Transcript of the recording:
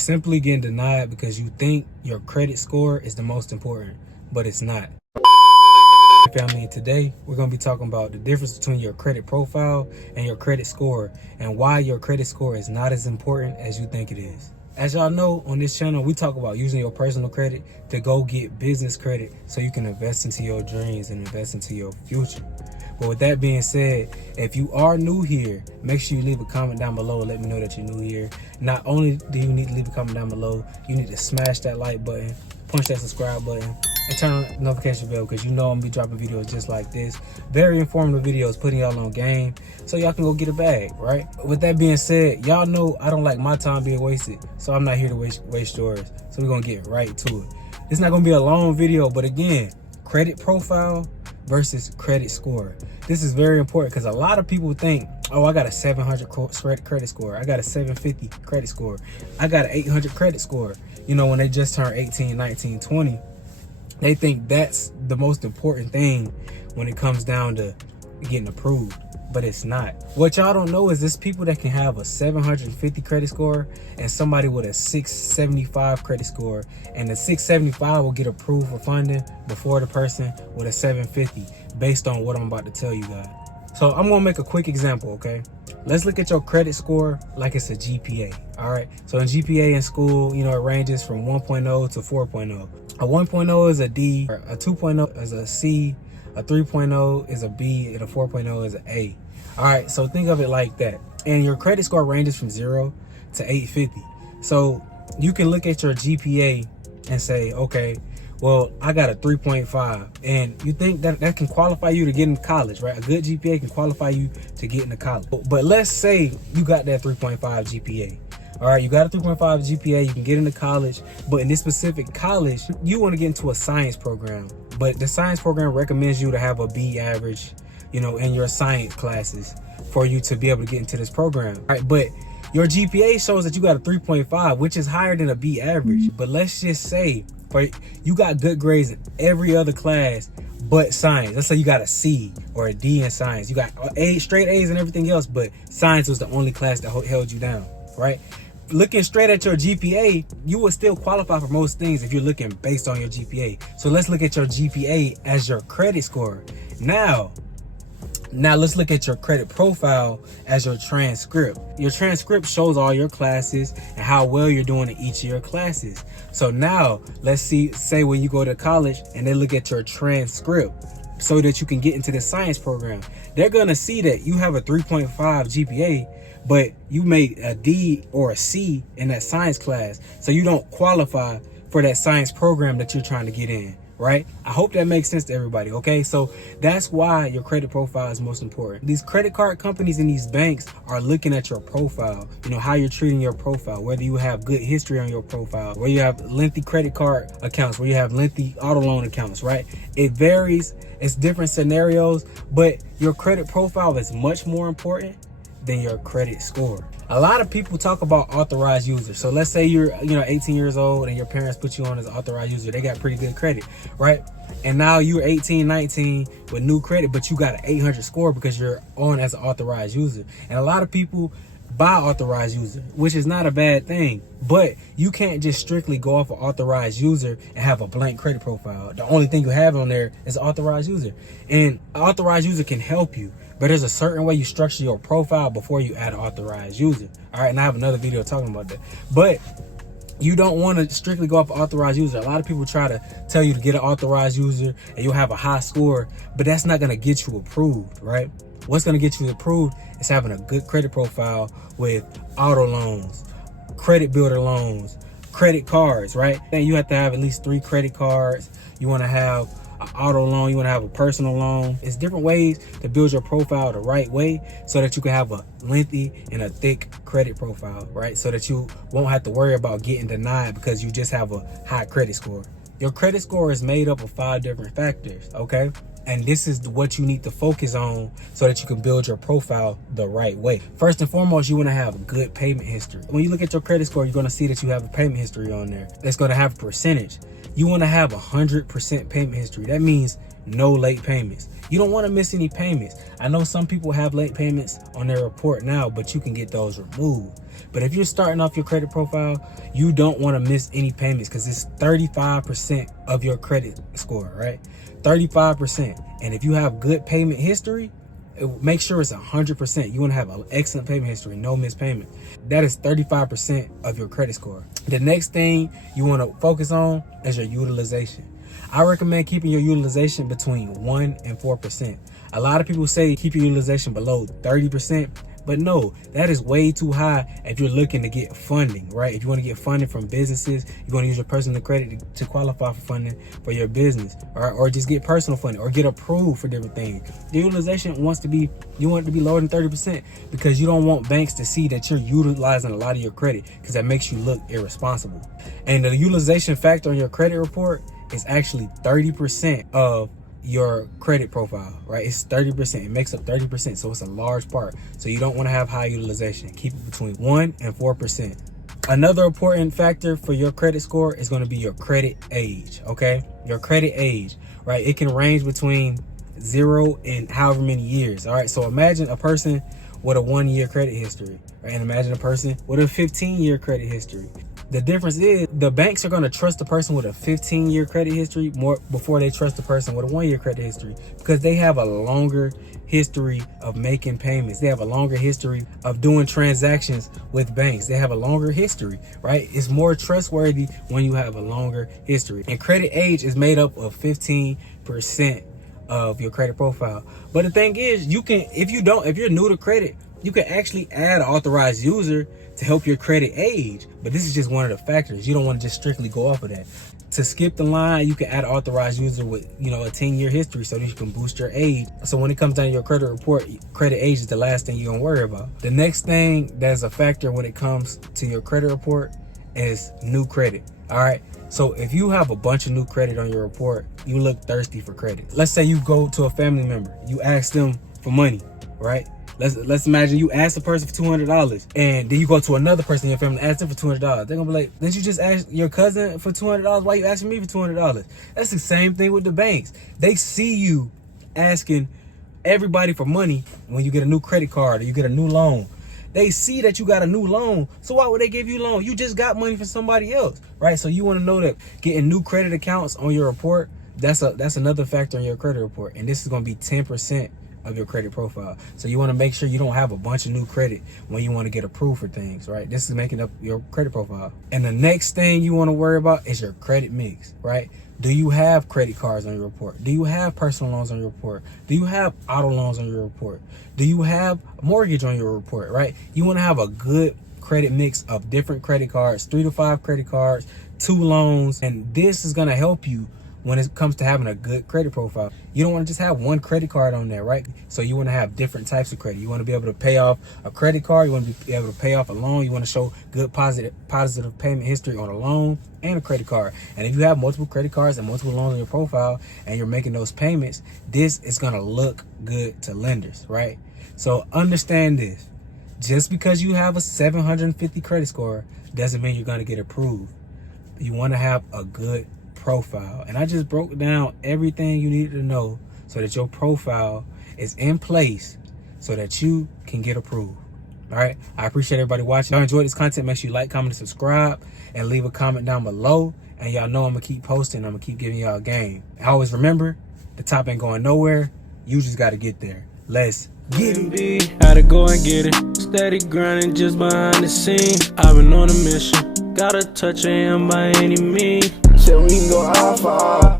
Simply getting denied because you think your credit score is the most important, but it's not. Family, today we're going to be talking about the difference between your credit profile and your credit score, and why your credit score is not as important as you think it is. As y'all know, on this channel we talk about using your personal credit to go get business credit so you can invest into your dreams and invest into your future. But with that being said, if you are new here, make sure you leave a comment down below. Let me know that you're new here. Not only do you need to leave a comment down below, you need to smash that like button, punch that subscribe button, and turn on the notification bell, because you know I'm gonna be dropping videos just like this. Very informative videos, putting y'all on game so y'all can go get a bag, right? With that being said, y'all know I don't like my time being wasted, so I'm not here to waste yours. So we're gonna get right to it. It's not gonna be a long video, but again, credit profile versus credit score. This is very important because a lot of people think, oh, I got a 700 credit score, I got a 750 credit score, I got an 800 credit score. You know, when they just turn 18, 19, 20, they think that's the most important thing when it comes down to getting approved, but it's not. What y'all don't know is there's people that can have a 750 credit score and somebody with a 675 credit score, and the 675 will get approved for funding before the person with a 750, based on what I'm about to tell you guys. So I'm gonna make a quick example, okay? Let's look at your credit score like it's a GPA, all right? So in GPA in school, you know, it ranges from 1.0 to 4.0. A 1.0 is a D, a 2.0 is a C, a 3.0 is a B, and a 4.0 is an A. All right, so think of it like that. And your credit score ranges from 0 to 850. So you can look at your GPA and say, okay, well, I got a 3.5, and you think that can qualify you to get into college, right? A good GPA can qualify you to get into college. But let's say you got that 3.5 GPA. All right, you got a 3.5 GPA, you can get into college, but in this specific college, you want to get into a science program. But the science program recommends you to have a B average, you know, in your science classes for you to be able to get into this program. All right, but your GPA shows that you got a 3.5, which is higher than a B average. But let's just say you got good grades in every other class but science. Let's say you got a C or a D in science. You got straight A's and everything else, but science was the only class that held you down, right? Looking straight at your GPA, you will still qualify for most things if you're looking based on your GPA. So let's look at your GPA as your credit score. Now let's look at your credit profile as your transcript. Your transcript shows all your classes and how well you're doing in each of your classes. So now let's say when you go to college and they look at your transcript so that you can get into the science program, they're gonna see that you have a 3.5 GPA, but you made a D or a C in that science class, so you don't qualify for that science program that you're trying to get in, right? I hope that makes sense to everybody, okay? So that's why your credit profile is most important. These credit card companies and these banks are looking at your profile, you know, how you're treating your profile, whether you have good history on your profile, where you have lengthy credit card accounts, where you have lengthy auto loan accounts, right? It varies, it's different scenarios, but your credit profile is much more important than your credit score. A lot of people talk about authorized users. So let's say you're 18 years old and your parents put you on as an authorized user. They got pretty good credit, right? And now you're 18, 19 with new credit, but you got an 800 score because you're on as an authorized user. And a lot of people buy authorized user, which is not a bad thing, but you can't just strictly go off an authorized user and have a blank credit profile. The only thing you have on there is authorized user, and authorized user can help you, but there's a certain way you structure your profile before you add an authorized user. All right, and I have another video talking about that, but you don't want to strictly go off authorized user. A lot of people try to tell you to get an authorized user and you'll have a high score, but that's not going to get you approved, right? What's going to get you approved is having a good credit profile with auto loans, credit builder loans, credit cards, right? And you have to have at least 3 credit cards. You want to have an auto loan, you want to have a personal loan. It's different ways to build your profile the right way so that you can have a lengthy and a thick credit profile, right? So that you won't have to worry about getting denied because you just have a high credit score. Your credit score is made up of 5 different factors, okay? And this is what you need to focus on so that you can build your profile the right way. First and foremost, you want to have a good payment history. When you look at your credit score, you're going to see that you have a payment history on there. That's going to have a percentage. You want to have 100% payment history. That means no late payments. You don't want to miss any payments. I know some people have late payments on their report now, but you can get those removed. But if you're starting off your credit profile, you don't want to miss any payments because it's 35% of your credit score, right? 35%. And if you have good payment history, make sure it's 100%. You want to have an excellent payment history, no missed payment. That is 35% of your credit score. The next thing you want to focus on is your utilization. I recommend keeping your utilization between 1 and 4%. A lot of people say keep your utilization below 30%, but no, that is way too high if you're looking to get funding, right? If you want to get funding from businesses, you want to use your personal credit to qualify for funding for your business, or just get personal funding or get approved for different things. The utilization you want it to be lower than 30% because you don't want banks to see that you're utilizing a lot of your credit because that makes you look irresponsible. And the utilization factor on your credit report is actually 30% of your credit profile, right? It's 30%. It makes up 30%, so it's a large part. So you don't want to have high utilization. Keep it between 1 and 4%. Another important factor for your credit score is going to be your credit age, okay? Your credit age, right? It can range between 0 and however many years, all right? So imagine a person with a 1-year credit history, right? And imagine a person with a 15-year credit history. The difference is the banks are going to trust the person with a 15-year credit history more before they trust the person with a 1-year credit history because they have a longer history of making payments. They have a longer history of doing transactions with banks. They have a longer history, right? It's more trustworthy when you have a longer history. And credit age is made up of 15% of your credit profile. But the thing is, if you're new to credit, you can actually add an authorized user to help your credit age. But this is just one of the factors. You don't want to just strictly go off of that. To skip the line, you can add an authorized user with, a 10-year history so that you can boost your age. So when it comes down to your credit report, credit age is the last thing you're gonna worry about. The next thing that's a factor when it comes to your credit report is new credit. All right. So if you have a bunch of new credit on your report, you look thirsty for credit. Let's say you go to a family member, you ask them for money, right? Let's imagine you ask the person for $200 and then you go to another person in your family and ask them for $200. They're gonna be like, didn't you just ask your cousin for $200? Why you asking me for $200? That's the same thing with the banks. They see you asking everybody for money when you get a new credit card or you get a new loan. They see that you got a new loan, so why would they give you a loan? You just got money from somebody else, right? So you want to know that getting new credit accounts on your report, that's another factor on your credit report, and this is going to be 10% of your credit profile. So you want to make sure you don't have a bunch of new credit when you want to get approved for things, right? This is making up your credit profile. And the next thing you want to worry about is your credit mix, right? Do you have credit cards on your report? Do you have personal loans on your report? Do you have auto loans on your report? Do you have a mortgage on your report, right? You want to have a good credit mix of different credit cards, 3 to 5 credit cards, 2 loans, and this is going to help you when it comes to having a good credit profile. You don't want to just have one credit card on there, right? So you want to have different types of credit. You want to be able to pay off a credit card. You want to be able to pay off a loan. You want to show good positive payment history on a loan and a credit card. And if you have multiple credit cards and multiple loans on your profile and you're making those payments, this is going to look good to lenders, right? So understand this. Just because you have a 750 credit score doesn't mean you're going to get approved. You want to have a good profile, and I just broke down everything you needed to know so that your profile is in place so that you can get approved. All right, I appreciate everybody watching. If y'all enjoyed this content, make sure you like, comment, and subscribe, and leave a comment down below. And y'all know I'm gonna keep posting. I'm gonna keep giving y'all game. Always remember, the top ain't going nowhere. You just gotta get there. Let's get it. Had to go and get it. Steady grinding just behind the scenes. I've been on a mission. Gotta touch him by any means. Said we can go eye for eye.